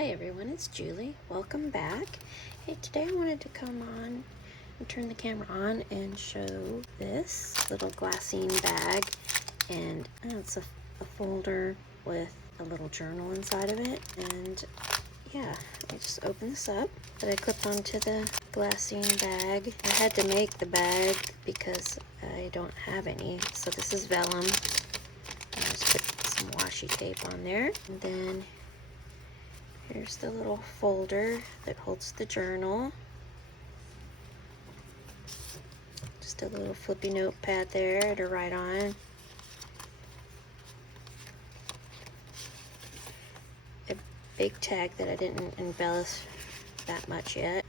Hi everyone, it's Julie. Welcome back. Hey, today I wanted to come on and turn the camera on and show this little glassine bag. And it's a folder with a little journal inside of it. And yeah, I just open this up that I clipped onto the glassine bag. I had to make the bag because I don't have any. So this is vellum. I just put some washi tape on there. And then here's the little folder that holds the journal. Just a little flippy notepad there to write on. A big tag that I didn't embellish that much yet.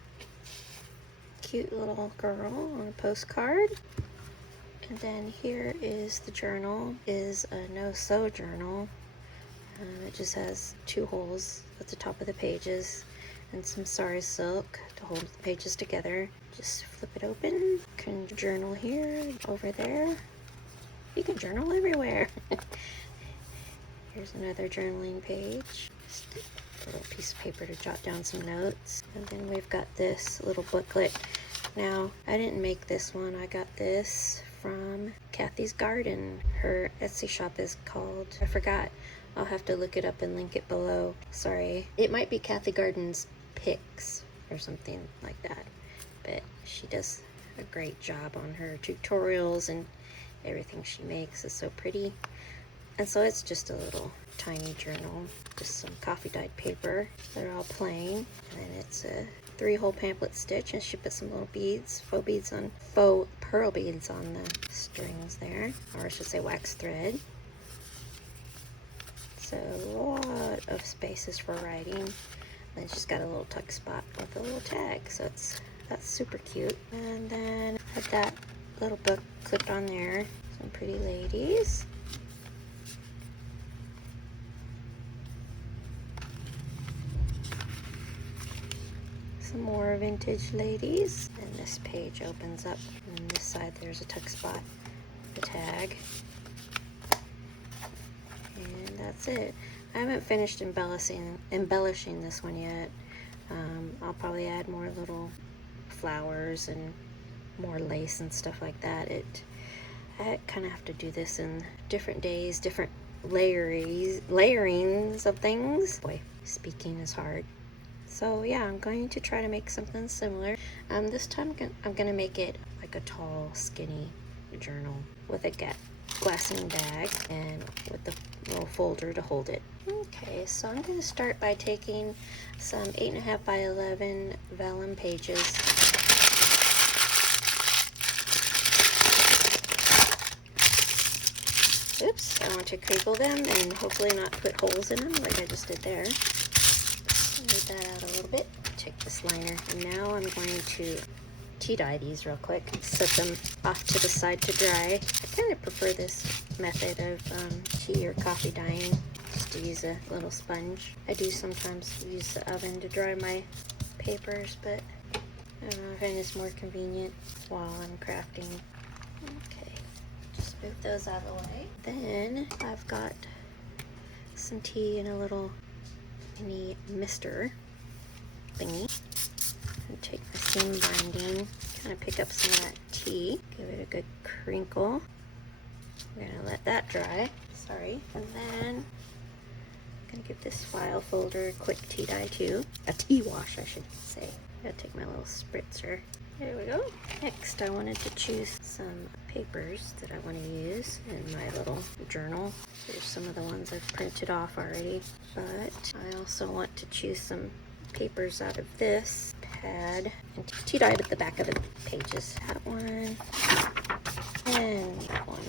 Cute little girl on a postcard. And then here is the journal. It is a no-sew journal. It just has 2 holes at the top of the pages and some sari silk to hold the pages together. Just flip it open. You can journal here, over there. You can journal everywhere. Here's another journaling page. Just a little piece of paper to jot down some notes. And then we've got this little booklet. Now, I didn't make this one. I got this from Kathy's Garden. Her Etsy shop is called, I forgot. I'll have to look it up and link it below. Sorry. It might be Kathy Garden's Picks or something like that. But she does a great job on her tutorials, and everything she makes is so pretty. And so it's just a little tiny journal. Just some coffee dyed paper. They're all plain. And then it's a 3-hole pamphlet stitch, and she put some little beads, faux pearl beads on the strings there. Or I should say wax thread. So a lot of spaces for writing. And she's got a little tuck spot with a little tag, so that's super cute. And then I have that little book clipped on there. Some pretty ladies. Some more vintage ladies. And this page opens up. And on this side there's a tuck spot, the tag. And that's it. I haven't finished embellishing this one yet. I'll probably add more little flowers and more lace and stuff like that. I kind of have to do this in different days, different layerings of things. Boy, speaking is hard. So yeah, I'm going to try to make something similar. This time I'm gonna make it like a tall, skinny journal with a glassine bag and with the little folder to hold it. Okay, so I'm going to start by taking some 8.5 by 11 vellum pages. Oops, I want to crinkle them and hopefully not put holes in them like I just did there. Move that out a little bit. Take this liner, and now I'm going to tea dye these real quick. Set them off to the side to dry. I kind of prefer this method of tea or coffee dyeing, just to use a little sponge. I do sometimes use the oven to dry my papers, but I don't know, I find it's more convenient while I'm crafting. Okay, just move those out of the way. Then I've got some tea in a little mini mister thingy. And take my seam binding, kind of pick up some of that tea, give it a good crinkle. I'm gonna let that dry, sorry. And then I'm gonna give this file folder a quick tea dye too. A tea wash, I should say. Gotta take my little spritzer. There we go. Next, I wanted to choose some papers that I want to use in my little journal. Here's some of the ones I've printed off already, but I also want to choose some papers out of this pad and tea dyed at the back of the pages. That one and that one.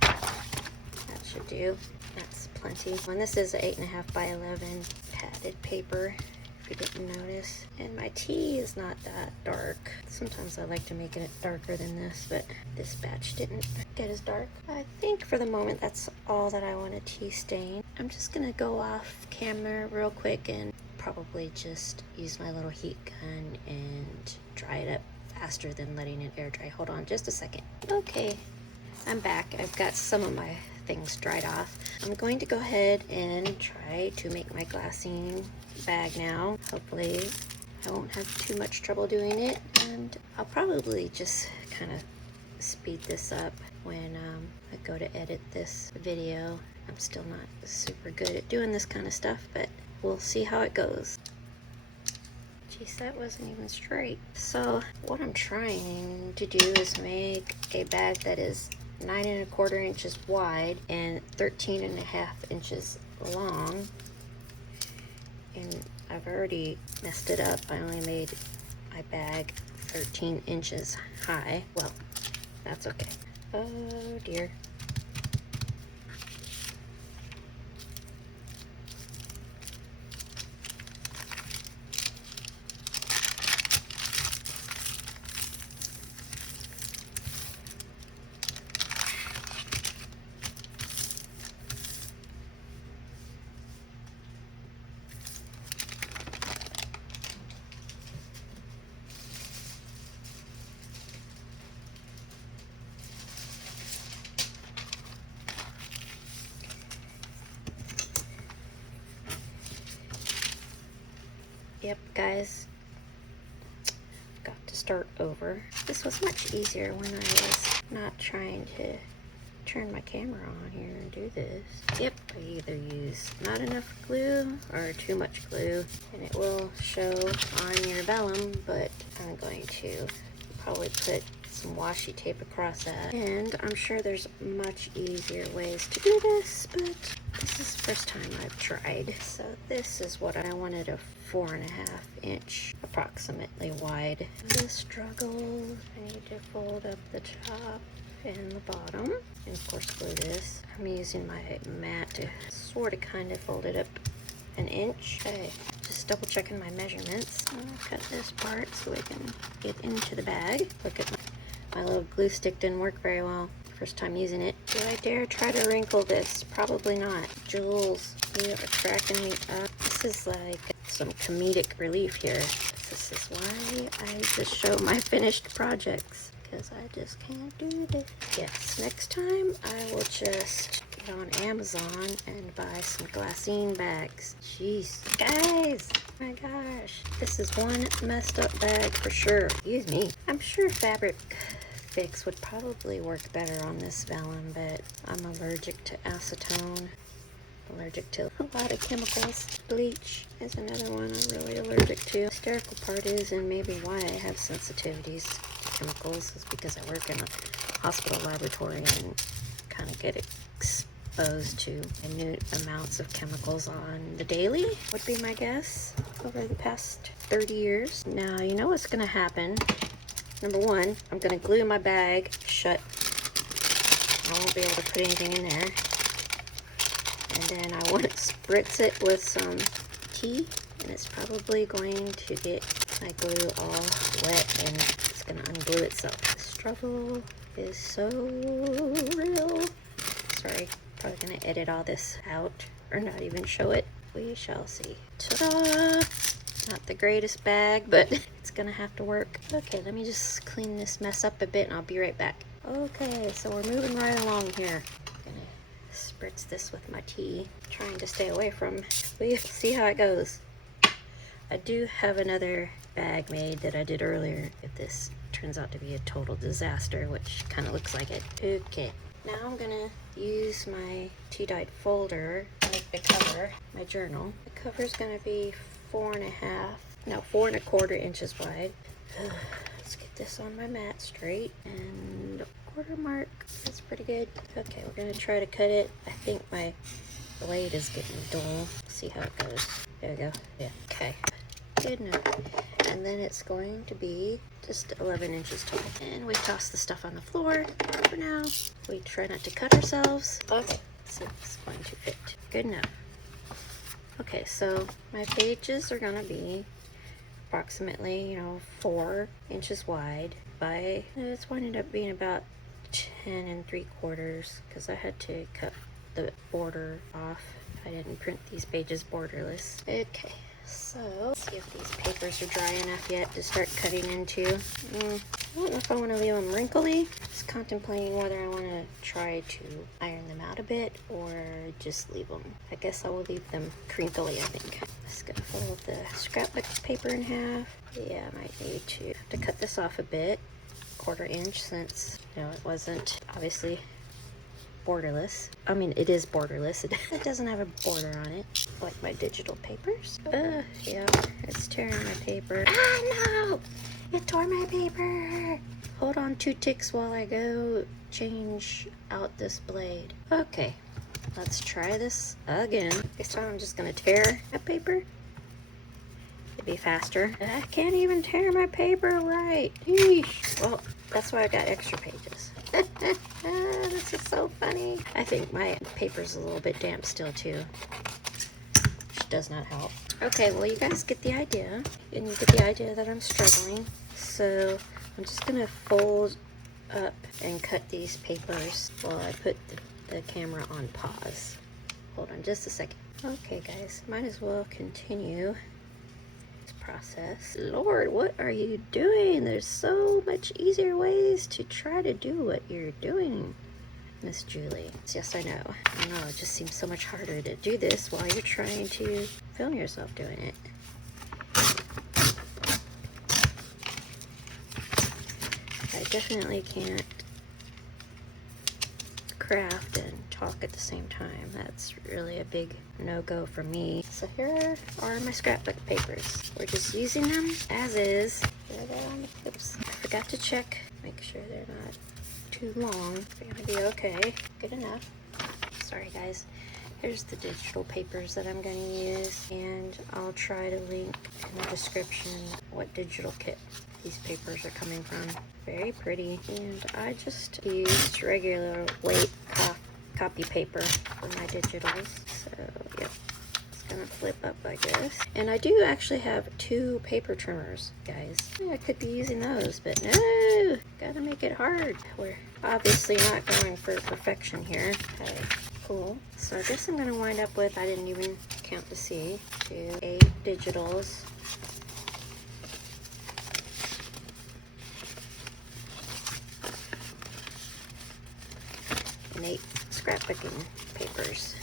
That should do. That's plenty. And this is an 8.5 by 11 padded paper, if you didn't notice. And my tea is not that dark. Sometimes I like to make it darker than this, but this batch didn't get as dark. I think for the moment that's all that I want to tea stain. I'm just gonna go off camera real quick and probably just use my little heat gun and dry it up faster than letting it air dry. Hold on just a second. Okay, I'm back. I've got some of things dried off. I'm going to go ahead and try to make my glassine bag now. Hopefully I won't have too much trouble doing it, and I'll probably just kind of speed this up when I go to edit this video. I'm still not super good at doing this kind of stuff, but we'll see how it goes. Jeez, that wasn't even straight. So what I'm trying to do is make a bag that is 9 1/4 inches wide and 13 1/2 inches long. And I've already messed it up. I only made my bag 13 inches high. Well, that's okay. Oh dear. Yep, guys, got to start over. This was much easier when I was not trying to turn my camera on here and do this. Yep, I either use not enough glue or too much glue, and it will show on your vellum, but I'm going to probably put some washi tape across that. And I'm sure there's much easier ways to do this, but this is the first time I've tried. So this is what I wanted, a 4 1/2 inch approximately wide. The struggle, I need to fold up the top and the bottom, and of course glue this. I'm using my mat to sort of kind of fold it up an inch. Okay, just double checking my measurements. I'll cut this part so I can get into the bag. Look at my little glue stick didn't work very well. First time using it. Do I dare try to wrinkle this? Probably not. Jules, you are cracking me up. This is like some comedic relief here. This is why I just show my finished projects, because I just can't do this. Yes, next time I will just get on Amazon and buy some glassine bags. Jeez, guys, oh my gosh, this is one messed up bag for sure. Excuse me. I'm sure fabric fix would probably work better on this vellum, but I'm allergic to acetone. Allergic to a lot of chemicals. Bleach is another one I'm really allergic to. The hysterical part is, and maybe why I have sensitivities to chemicals, is because I work in a hospital laboratory and kind of get exposed to minute amounts of chemicals on the daily, would be my guess, over the past 30 years. Now, you know what's going to happen. Number one, I'm going to glue my bag shut. I won't be able to put anything in there. And then I want to spritz it with some tea, and it's probably going to get my glue all wet and it's going to unglue itself. The struggle is so real. Sorry, probably going to edit all this out or not even show it. We shall see. Ta-da! Not the greatest bag, but it's going to have to work. Okay, let me just clean this mess up a bit and I'll be right back. Okay, so we're moving right along here. Spritz this with my tea, trying to stay away from. We'll see how it goes. I do have another bag made that I did earlier if this turns out to be a total disaster, which kind of looks like it. Okay, now I'm gonna use my tea-dyed folder to make the cover, my journal. The cover's gonna be 4 1/4 inches wide. Let's get this on my mat straight, and quarter mark. That's pretty good. Okay, we're gonna try to cut it. I think my blade is getting dull. See how it goes. There we go. Yeah. Okay. Good enough. And then it's going to be just 11 inches tall. And we toss the stuff on the floor for now. We try not to cut ourselves. Okay. So it's going to fit. Good enough. Okay, so my pages are gonna be approximately, 4 inches wide by, it's winded up being about 10 3/4 because I had to cut the border off. I didn't print these pages borderless. Okay, so let's see if these papers are dry enough yet to start cutting into. I don't know if I want to leave them wrinkly. Just contemplating whether I want to try to iron them out a bit or just leave them. I guess I will leave them crinkly, I think. Just gonna fold the scrapbook paper in half. Yeah, I might need to cut this off a bit, 1/4 inch, since it wasn't obviously borderless. I mean, it is borderless. It doesn't have a border on it, like my digital papers. Yeah, it's tearing my paper. Ah, no! It tore my paper! Hold on 2 ticks while I go change out this blade. Okay, let's try this again. This time I'm just gonna tear my paper. It'd be faster. I can't even tear my paper right. Eesh. Well, that's why I got extra pages. This is so funny. I think my paper's a little bit damp still too, which does not help. Okay, well, you guys get the idea, and you get the idea that I'm struggling. So I'm just gonna fold up and cut these papers while I put the camera on pause. Hold on just a second. Okay, guys, might as well continue this process. Lord, what are you doing? There's so much easier ways to try to do what you're doing, Miss Julie. Yes, I know. I know, it just seems so much harder to do this while you're trying to film yourself doing it. I definitely can't craft and talk at the same time. That's really a big no-go for me. So here are my scrapbook papers. We're just using them as is. Oops, I forgot to check, make sure they're not too long. They're gonna be okay. Good enough. Sorry, guys. Here's the digital papers that I'm going to use, and I'll try to link in the description what digital kit these papers are coming from. Very pretty, and I just used regular weight copy paper for my digitals. So, yep, it's going to flip up like this. And I do actually have 2 paper trimmers, guys. Yeah, I could be using those, but no, gotta make it hard. We're obviously not going for perfection here. Okay. Cool. So I guess I'm going to wind up with, I didn't even count to see, 8 digitals. And 8 scrapbooking papers.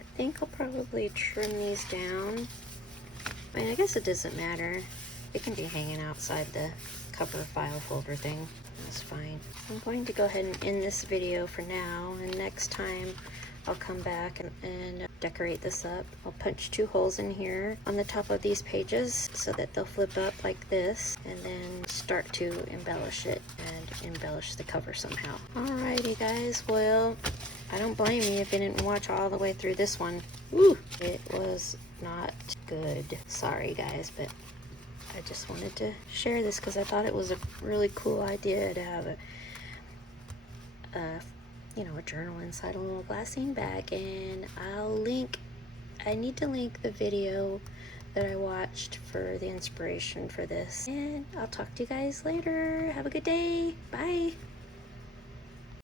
I think I'll probably trim these down. I mean, I guess it doesn't matter. It can be hanging outside the cover file folder thing. That's fine. I'm going to go ahead and end this video for now, and next time I'll come back and decorate this up. I'll punch 2 holes in here on the top of these pages so that they'll flip up like this, and then start to embellish it and embellish the cover somehow. Alrighty, guys, well, I don't blame you if you didn't watch all the way through this one. Woo! It was not good. Sorry, guys, but I just wanted to share this because I thought it was a really cool idea to have a journal inside a little glassine bag. And I need to link the video that I watched for the inspiration for this. And I'll talk to you guys later. Have a good day. Bye.